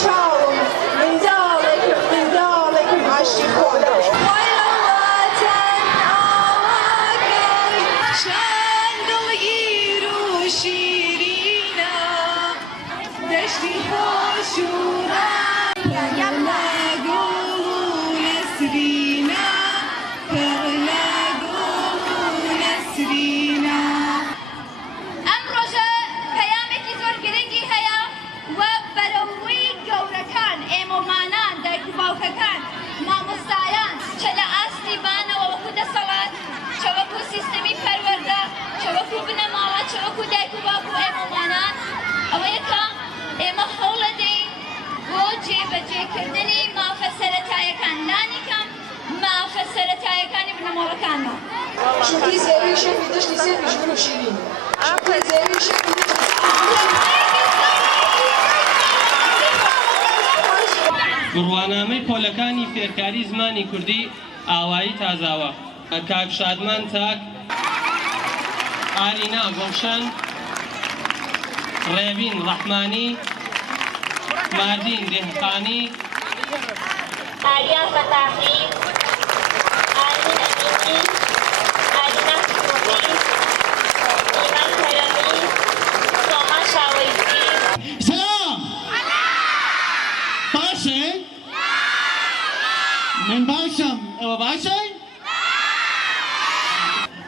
چاوم منداڵێکم عاشقی خۆم چەند دڵگیر و شیرینە دەشتی خۆش و جێبەجێکردنی مافە سەرەتاییەکان نانیکەم مافە سەرەتاییەکانی بنەماڵەکانمان شوفی زێوی شەفی دەشتی سێفی ژون و شیرین شوفی زێوی شەفی بڕوانامەی پۆلەکانی فێرکاری زمانی کوردی ئاوایی تازاوە کاک شادمان تاک ئارینا گۆڵشەن ڕێبین ڕەحمانی ماردین دهقانی آریان فتاحی آرین امینی آرینا سکوتی ایمان کرمی سوما شاویزی سلام باشه؟ من باشم او باشه؟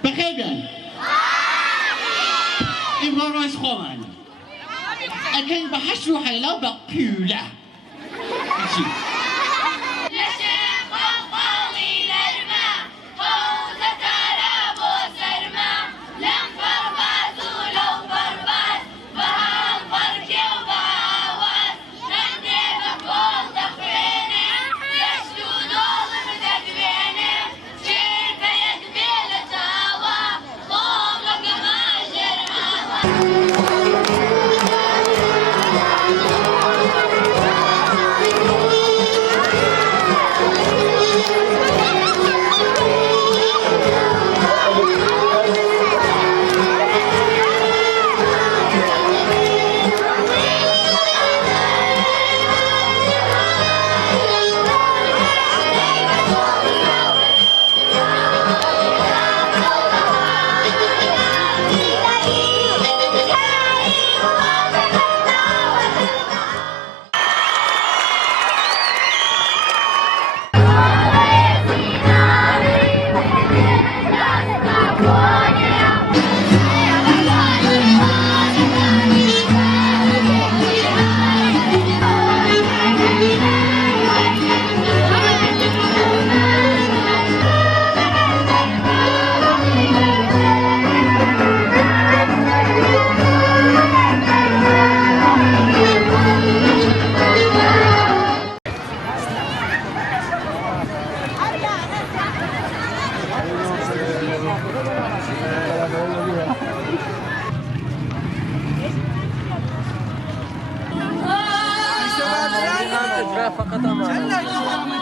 بخیر بیان این روش خومن اكن بحش روح لو بقيولة فقط